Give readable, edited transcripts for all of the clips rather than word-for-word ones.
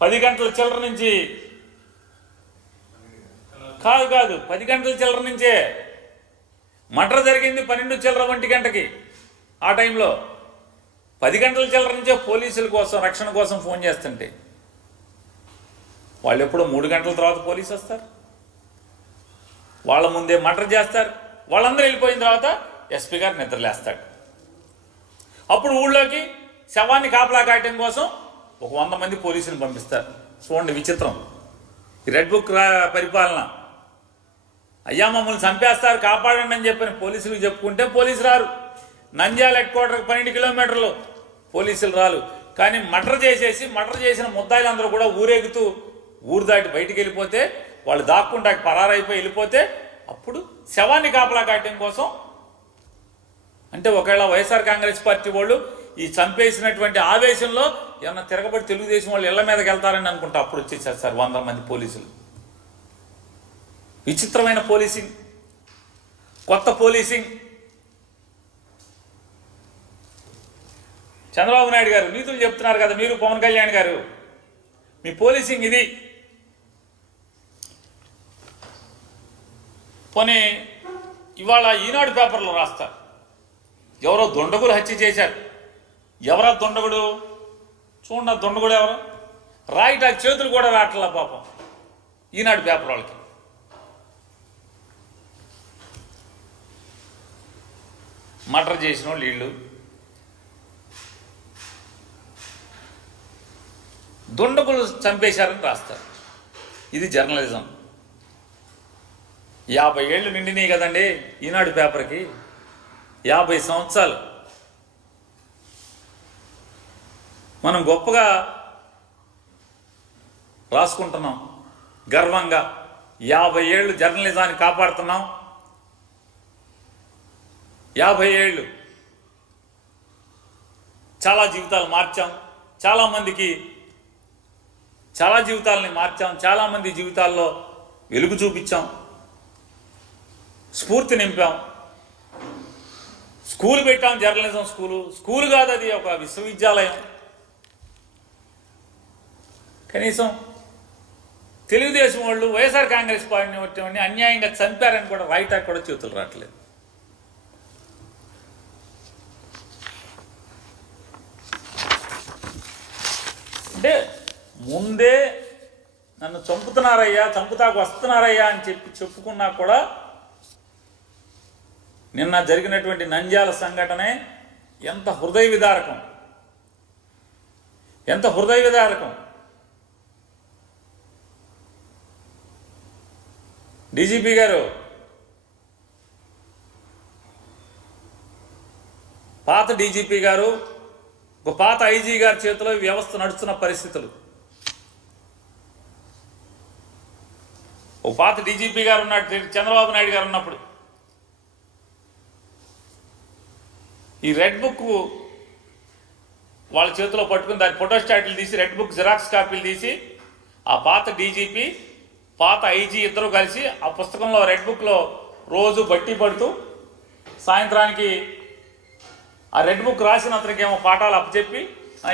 10 గంటల చిల్లర నుంచి కాదు 10 గంటల చిల్లర నుంచే మర్డర్ జరిగింది 12 చిల్లర 1 గంటకి. ఆ టైంలో 10 గంటల చిల్లర నుంచే పోలీసుల కోసం రక్షణ కోసం ఫోన్ చేస్తుంటే వాళ్ళు ఎప్పుడో 3 గంటల తర్వాత పోలీసు వస్తారు, వాళ్ళ ముందే మర్డర్ చేస్తారు. వాళ్ళందరూ వెళ్ళిపోయిన తర్వాత ఎస్పీ గారు నిద్రలేస్తాడు. అప్పుడు ఊళ్ళోకి శవాన్ని కాపలా కాయటం కోసం ఒక 100 మంది పోలీసులు పంపిస్తారు. చూడండి విచిత్రం ఈ రెడ్ బుక్ పరిపాలన. అయ్యా మమ్మల్ని చంపేస్తారు కాపాడండి అని చెప్పని పోలీసులకు చెప్పుకుంటే పోలీసు రారు. నంద్యాల హెడ్ క్వార్టర్కి 12 కిలోమీటర్లు పోలీసులు రారు. కానీ మర్డర్ చేసిన ముద్దాయిలందరూ కూడా ఊరేగుతూ ఊరు దాటి బయటికి వెళ్ళిపోతే, వాళ్ళు దాక్కుండా పరారైపోయి వెళ్ళిపోతే, అప్పుడు శవాన్ని కాపలా కాయటం కోసం అంటే ఒకవేళ వైఎస్ఆర్ కాంగ్రెస్ పార్టీ వాళ్ళు ఈ చంపేసినటువంటి ఆవేశంలో ఏమన్నా తిరగబడి తెలుగుదేశం వాళ్ళు ఇళ్ల మీదకి వెళ్తారని అనుకుంటా అప్పుడు వచ్చేసారు సార్ 100 మంది పోలీసులు. విచిత్రమైన పోలీసింగ్, కొత్త పోలీసింగ్. చంద్రబాబు నాయుడు గారు నీతులు చెప్తున్నారు కదా మీరు, పవన్ కళ్యాణ్ గారు, మీ పోలీసింగ్ ఇది. పోనీ ఇవాళ ఈనాడు పేపర్లో రాస్తారు ఎవరో దొండగులు హత్య చేశారు. ఎవరా దొండగుడు? చూడండి ఆ దొండగుడు ఎవరు రాయటానికి చేతులు కూడా రావట్లా పాపం ఈనాడు పేపర్ వాళ్ళకి. మర్డర్ చేసిన వాళ్ళు వీళ్ళు, దుండగులు చంపేశారని రాస్తారు. ఇది జర్నలిజం. 50 ఏళ్ళు నిండినాయి కదండి ఈనాడు పేపర్కి, 50 సంవత్సరాలు. మనం గొప్పగా రాసుకుంటున్నాం గర్వంగా, 50 ఏళ్ళు జర్నలిజాన్ని కాపాడుతున్నాం. 50 ఏళ్ళు చాలా జీవితాలు మార్చాం, చాలా జీవితాలని మార్చాం, చాలామంది జీవితాల్లో వెలుగు చూపించాం, స్ఫూర్తి నింపాం. స్కూల్ పెట్టాం, జర్నలిజం స్కూలు కాదు, అది ఒక విశ్వవిద్యాలయం. కనీసం తెలుగుదేశం వాళ్ళు వైఎస్ఆర్ కాంగ్రెస్ పార్టీని అన్యాయంగా చంపారని కూడా రాయటానికి కూడా చేతులు రావట్లేదు. అంటే ముందే నన్ను చంపుతున్నారయ్యా, చంపుతాకు వస్తున్నారయ్యా అని చెప్పుకున్నా కూడా నిన్న జరిగినటువంటి నంద్యాల సంఘటనే ఎంత హృదయ విదారకం. డీజీపీ గారు, పాత డీజీపీ గారు, ఒక పాత ఐజీ గారి చేతిలో వ్యవస్థ నడుస్తున్న పరిస్థితులు. ఒక పాత డీజీపీ గారు ఉన్నాడు, చంద్రబాబు నాయుడు గారు ఉన్నప్పుడు. ఈ రెడ్ బుక్ వాళ్ళ చేతిలో పట్టుకుని దాని ఫోటోస్టాట్లు తీసి, రెడ్ బుక్ జిరాక్స్ కాపీలు తీసి, ఆ పాత డీజీపీ పాత ఐజీ ఇద్దరు కలిసి ఆ పుస్తకంలో రెడ్ బుక్లో రోజు బట్టి పడుతూ సాయంత్రానికి ఆ రెడ్ బుక్ రాసిన అతనికి ఏమో పాఠాలు అప్పచెప్పి,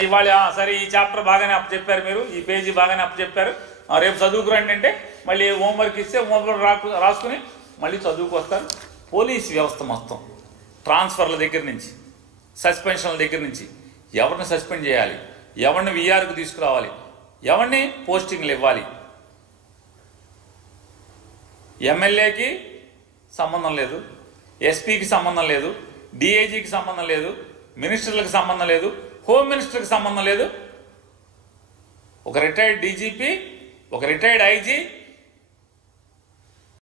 ఇవాళ సరే ఈ చాప్టర్ బాగానే అప్పచెప్పారు, మీరు ఈ పేజీ బాగానే అప్పచెప్పారు, రేపు చదువుకురండి అంటే మళ్ళీ హోంవర్క్ ఇస్తే హోంవర్క్ రాసుకుని మళ్ళీ చదువుకు వస్తారు. పోలీస్ వ్యవస్థ మొత్తం ట్రాన్స్ఫర్ల దగ్గర నుంచి, సస్పెన్షన్ల దగ్గర నుంచి, ఎవరిని సస్పెండ్ చేయాలి, ఎవరిని విఆర్కు తీసుకురావాలి, ఎవరిని పోస్టింగ్లు ఇవ్వాలి, ఎమ్మెల్యేకి సంబంధం లేదు, ఎస్పీకి సంబంధం లేదు, డిఐజీకి సంబంధం లేదు, మినిస్టర్లకు సంబంధం లేదు, హోమ్ మినిస్టర్కి సంబంధం లేదు. ఒక రిటైర్డ్ డీజీపీ, ఒక రిటైర్డ్ ఐజీ,